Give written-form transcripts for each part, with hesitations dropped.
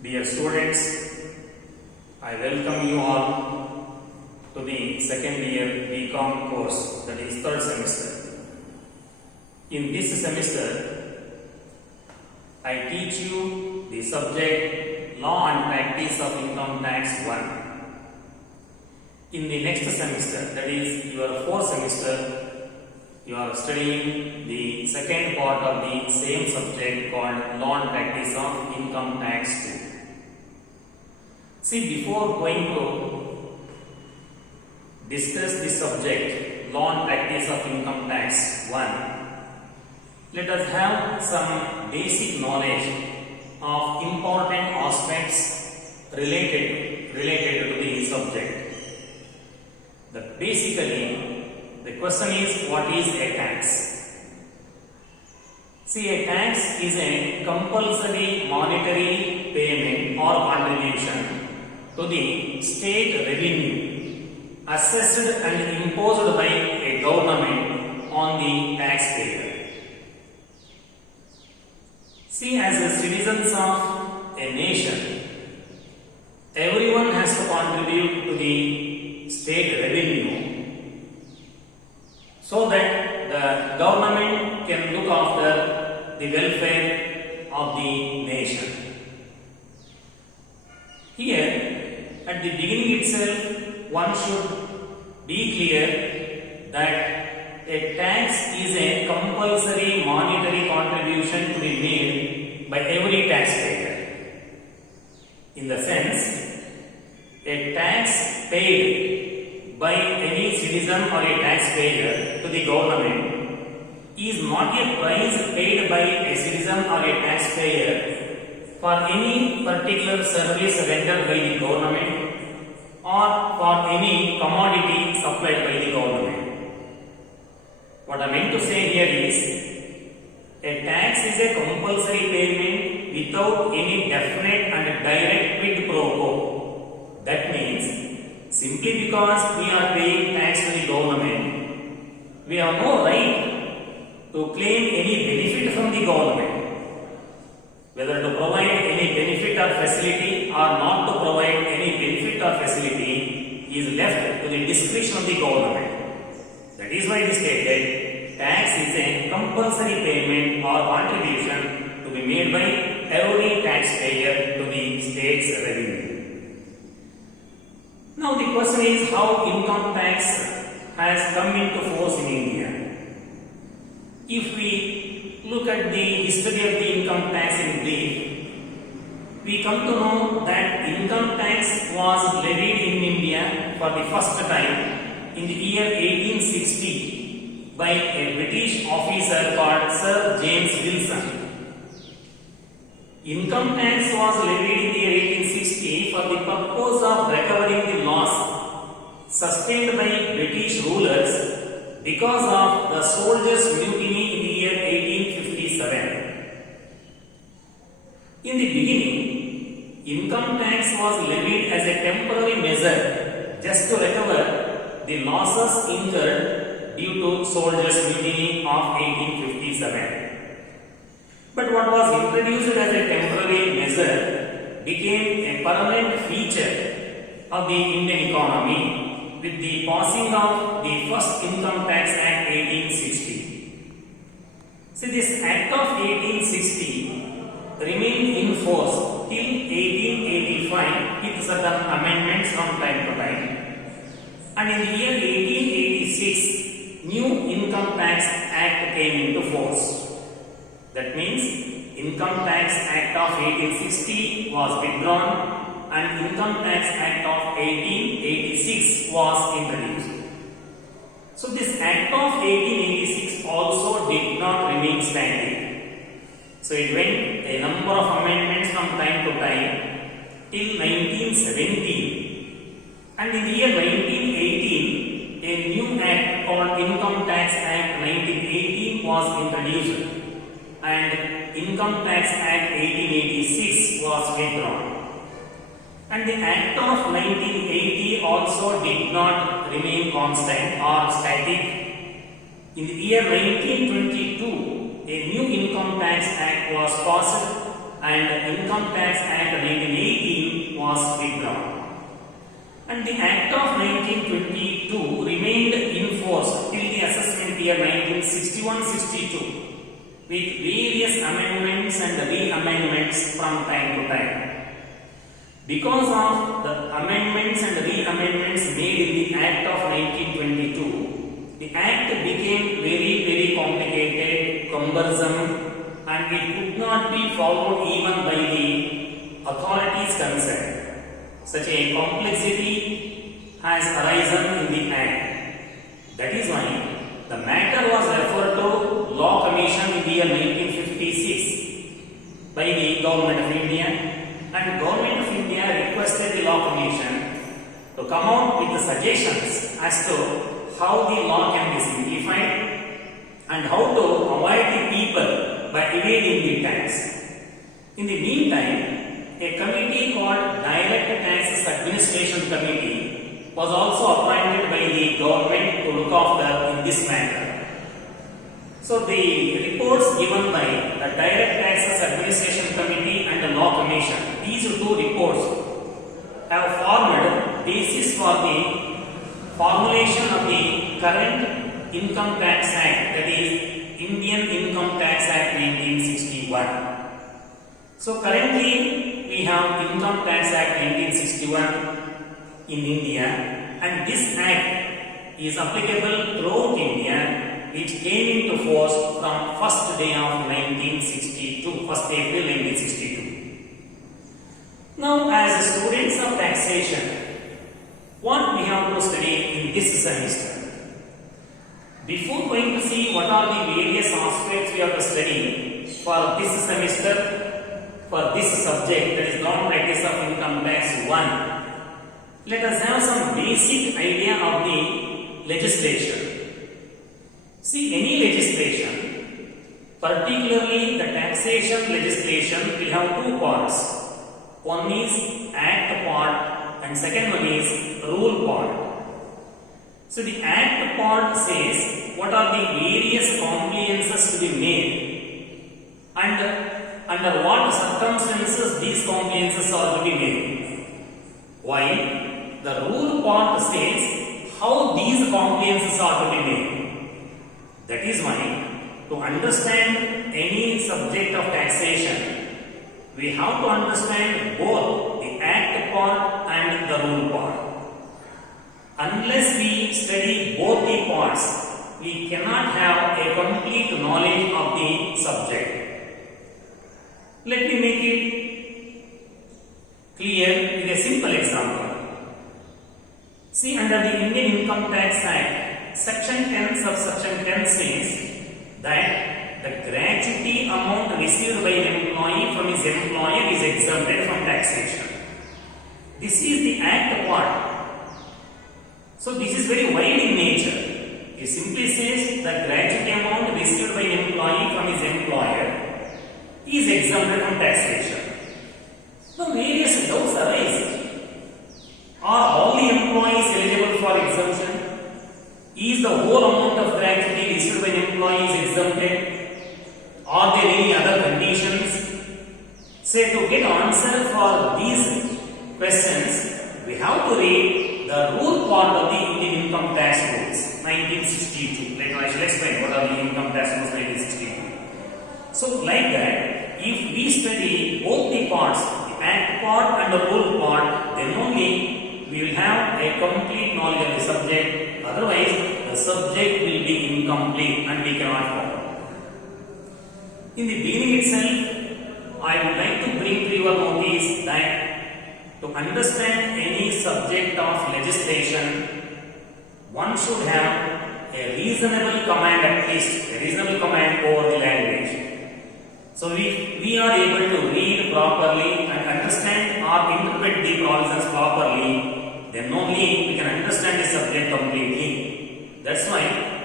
Dear students, I welcome you all to the second year BCom course, that is third semester. In this semester, I teach you the subject Law and Practice of Income Tax 1. In the next semester, that is your fourth semester, you are studying the second part of the same subject called Law and Practice of Income Tax 2. See, before going to discuss the subject Law and Practice of Income Tax 1, let us have some basic knowledge of important aspects related to the subject. Basically, the question is, what is a tax? See, a tax is a compulsory monetary payment or contribution to the state revenue assessed and imposed by a government on the taxpayer. See, as the citizens of a nation, everyone has to contribute to the state revenue so that the government can look after the welfare of the nation. Here, at the beginning itself, one should be clear that a tax is a compulsory monetary contribution to be made by every taxpayer. In the sense, a tax paid by any citizen or a taxpayer to the government is not a price paid by a citizen or a taxpayer for any particular service rendered by the government or for any commodity supplied by the government. What I meant to say here is, a tax is a compulsory payment without any definite and direct quid pro quo. That means, simply because we are paying tax to the government, we have no right to claim any benefit from the government. Whether to provide any benefit or facility or not to provide any benefit or facility is left to the discretion of the government. That is why it is stated, tax is a compulsory payment or contribution to be made by every taxpayer to the state's revenue. Now the question is, how income tax has come into force in India. If we look at the history of the income tax in brief, we come to know that income tax was levied in India for the first time in the year 1860 by a British officer called Sir James Wilson. Income tax was levied in the year 1860 for the purpose of recovering the loss sustained by British rulers because of the soldiers' mutiny in the year 1857. In the beginning, income tax was levied as a temporary measure just to recover the losses incurred due to soldiers' mutiny of 1857. But what was introduced as a temporary measure became a permanent feature of the Indian economy with the passing of the first Income Tax Act 1860. See, this Act of 1860 remained in force till 1885 with certain amendments from time to time. And in the year 1886, new Income Tax Act came into force. That means, Income Tax Act of 1860 was withdrawn and Income Tax Act of 1886 was introduced. So, this Act of 1886 also did not remain static. So, it went a number of amendments from time to time till 1917. And in the year 1918, a new act called Income Tax Act 1918 was introduced. And Income Tax Act 1886 was withdrawn. And the Act of 1980 also did not remain constant or static. In the year 1922, a new Income Tax Act was passed and Income Tax Act 1918 was withdrawn. And the Act of 1922 remained in force till the assessment year 1961-62 with various amendments and re-amendments from time to time. Because of the amendments and re-amendments made in the Act of 1922, the Act became very complicated, cumbersome, and it could not be followed even by the authorities concerned. Such a complexity has arisen in the Act. That is why the matter was referred to Law Commission in the year 1956 by the Government of India, and Government of India requested the Law Commission to come out with the suggestions as to how the law can be simplified and how to avoid the people by evading the tax. In the meantime, a committee called Direct Taxes Administration Committee was also appointed by the government to look after in this matter. So the reports given by the Direct Taxes Administration Committee and the Law Commission, these two reports have formed basis for the formulation of the current Income Tax Act, that is Indian Income Tax Act 1961. So currently we have Income Tax Act 1961 in India, and this act is applicable throughout India, which came into force from 1st day of 1962, 1st April 1962. Now, as students of taxation, what we have to study in this semester? Before going to see what are the various aspects we have to study for this semester, for this subject, that is non-practice of income tax 1, let us have some basic idea of the legislation. See, any legislation, particularly the taxation legislation, will have two parts. One is Act part and second one is Rule part. So the Act part says what are the various compliances to be made and under what circumstances these compliances are to be made. While the Rule part says how these compliances are to be made. That is why to understand any subject of taxation, we have to understand both the Act part and the Rule part. Unless we study both the parts, we cannot have a complete knowledge of the subject. Let me make it clear with a simple example. See, under the Indian Income Tax Act, Section 10 subsection 10 says that the gratuity amount received by an employee from his employer is exempted from taxation. This is the Act part. So this is very wide in nature. It simply says that gratuity amount received by an employee from his employer is exempted from taxation. So various doubts arise. Are all the employees eligible for exemption? Is the whole amount of gratuity received by an employee is exempted? Are there any other conditions? Say, to get answer for these questions, we have to read the rule part of the Indian Income Tax Rules 1962. I shall explain what are the Income Tax Rules 1962. So like that, if we study both the parts, the Act part and the Rule part, then only we will have a complete knowledge of the subject. Otherwise, the subject will be incomplete and we cannot follow. In the beginning itself, I would like to bring to your notice that to understand any subject of legislation, one should have a reasonable command, at least a reasonable command over the language. So if we are able to read properly and understand or interpret the provisions properly, then only we can understand the subject completely. That's why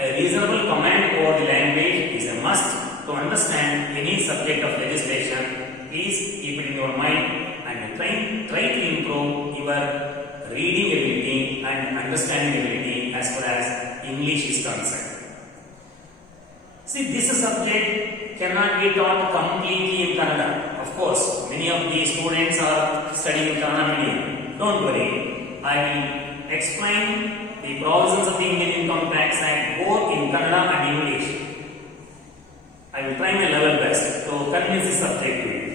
a reasonable command over the language is a must to understand any subject of legislation. Please keep it in your mind and try to improve your reading ability and understanding ability as far as English is concerned. See, this subject cannot be taught completely in Kannada. Of course, many of the students are studying Kannada medium. Don't worry, I will explain the provisions of the Indian Income Tax Act both in Kannada and English. I will try my level best to convince the subject to you.